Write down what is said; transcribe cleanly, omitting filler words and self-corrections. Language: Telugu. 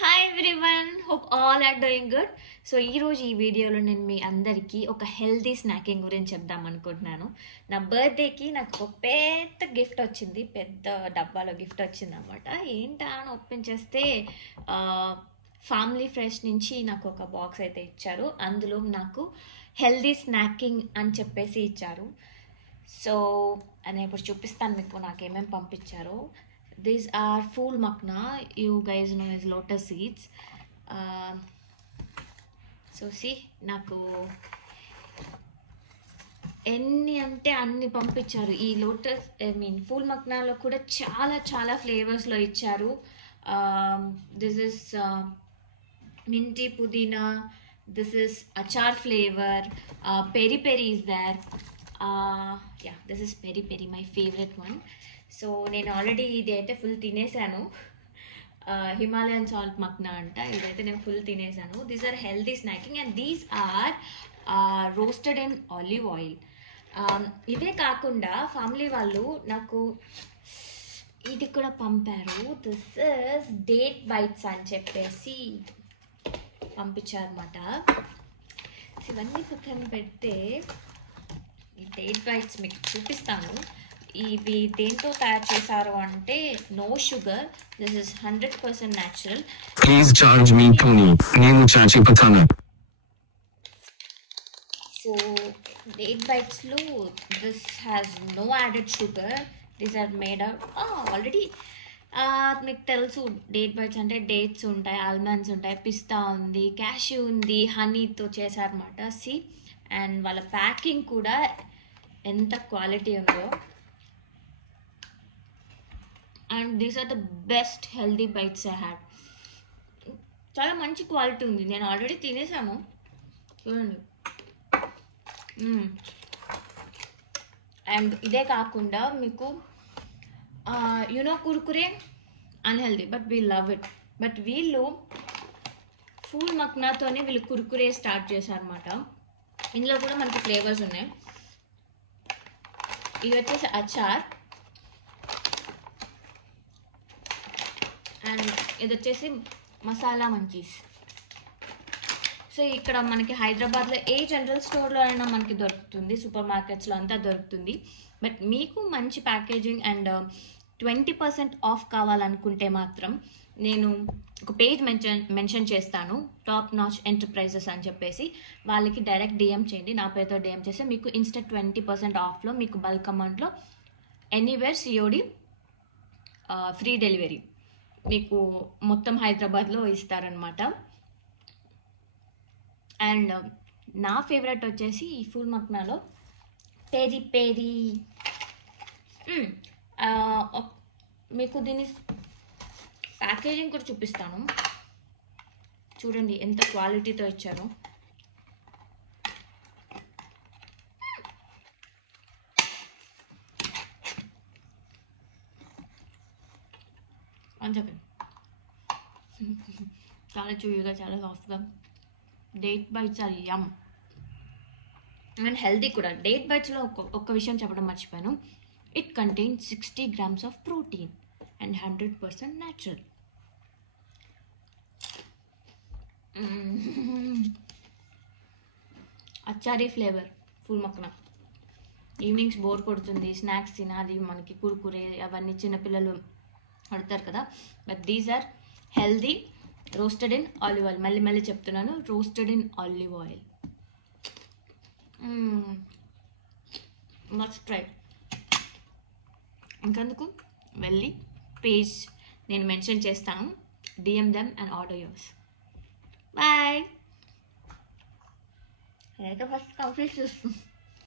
Hi everyone, hope all are doing good. So ఈరోజు ఈ వీడియోలో నేను మీ అందరికీ ఒక హెల్తీ స్నాకింగ్ గురించి చెప్దాం అనుకుంటున్నాను. నా బర్త్డేకి నాకు ఒక పెద్ద గిఫ్ట్ వచ్చింది, పెద్ద డబ్బాలో గిఫ్ట్ వచ్చింది అనమాట. ఏంటా అని ఓపెన్ చేస్తే ఫ్యామిలీ ఫ్రెష్ నుంచి నాకు ఒక బాక్స్ అయితే ఇచ్చారు. అందులో నాకు హెల్తీ స్నాకింగ్ అని చెప్పేసి ఇచ్చారు. సో నేను ఇప్పుడు చూపిస్తాను మీకు నాకేమేమి పంపించారో. These are Fool Makna, you guys know as lotus seeds. So see, నాకు ఎన్ని అంటే అన్ని పంపించారు. ఈ లోటస్ ఫూల్ మక్నాలో కూడా చాలా చాలా ఫ్లేవర్స్లో ఇచ్చారు. This is minty pudina, this is achar flavour, peri peri is there. This is peri peri, my favourite one. So నేను ఆల్రెడీ ఇది అయితే ఫుల్ తినేసాను. హిమాలయన్ సాల్ట్ మక్నా అంట, ఇదైతే నేను ఫుల్ తినేసాను. These are healthy snacking and these are roasted in olive oil. ఇవే కాకుండా ఫ్యామిలీ వాళ్ళు నాకు ఇది కూడా పంపారు. దిస్ ఇస్ డేట్ బైట్స్ అని చెప్పేసి పంపించారన్నమాట. ఇవన్నీ పక్కన పెడితే ఈ డేట్ బైట్స్ మీకు చూపిస్తాను. ఇవి దేంతో తయారు చేశారు అంటే no sugar, this is 100% natural. Please charge me Tony, నేను చాచిపోతాను. సో డేట్ బైట్స్లో this has no added sugar. These are made out already. మీకు తెలుసు డేట్ బైట్స్ అంటే డేట్స్ ఉంటాయి, ఆల్మండ్స్ ఉంటాయి, పిస్తా ఉంది, క్యాష్యూ ఉంది, హనీతో చేశారన్నమాట. సి, అండ్ వాళ్ళ ప్యాకింగ్ కూడా ఎంత క్వాలిటీ ఉందో. And these are the best healthy bites I had. చాలా మంచి క్వాలిటీ ఉంది. నేను ఆల్రెడీ తినేసాను, చూడండి. అండ్ ఇదే కాకుండా మీకు you know Kurkure unhealthy, but we love it. But వీళ్ళు ఫూల్ మక్నాతోనే వీళ్ళు కుర్కురే స్టార్ట్ చేశారన్నమాట. ఇందులో కూడా మనకి ఫ్లేవర్స్ ఉన్నాయి. ఇవి వచ్చేసి అచార్, అండ్ ఇది వచ్చేసి మసాలా మంచీస్. సో ఇక్కడ మనకి హైదరాబాద్లో ఏ జనరల్ స్టోర్లో అయినా మనకి దొరుకుతుంది, సూపర్ మార్కెట్స్లో అంతా దొరుకుతుంది. బట్ మీకు మంచి ప్యాకేజింగ్ అండ్ 20% ఆఫ్ కావాలనుకుంటే మాత్రం నేను ఒక పేజ్ మెన్షన్ చేస్తాను, టాప్ నాచ్ ఎంటర్ప్రైజెస్ అని చెప్పేసి. వాళ్ళకి డైరెక్ట్ డిఎం చేయండి, నా పేరుతో డిఎం చేస్తే మీకు ఇన్స్టెంట్ 20% ఆఫ్లో మీకు బల్క్ అమౌంట్లో ఎనీవేర్ సిఓడి ఫ్రీ డెలివరీ మీకు మొత్తం హైదరాబాద్లో ఇస్తారనమాట. అండ్ నా ఫేవరెట్ వచ్చేసి ఈ ఫూల్ మక్నాలో పెరి పెరి. మీకు దీని ప్యాకేజింగ్ కూడా చూపిస్తాను, చూడండి ఎంత క్వాలిటీతో ఇచ్చారో. అని చెప్పండి, చాలా చూయిగా, చాలా సాఫ్ట్గా. Date bites are yum and healthy కూడా. డేట్ బైట్స్లో ఒక్క విషయం చెప్పడం మర్చిపోయాను. It contains 60 grams of protein and 100% natural. Achari flavour full makhana. Evenings bore కొడుతుంది, స్నాక్స్ తినాలి, మనకి కుర్కురే అవన్నీ చిన్నపిల్లలు అడుగుతారు కదా. But these are healthy, roasted in olive oil. మళ్ళీ మళ్ళీ చెప్తున్నాను, roasted in olive oil. Must try. ఇంకెందుకు, వెళ్ళి పేజ్ నేను మెన్షన్ చేస్తాను, DM them and order yours. Bye. అయితే ఫస్ట్ కంప్లీట్ చేస్తాను.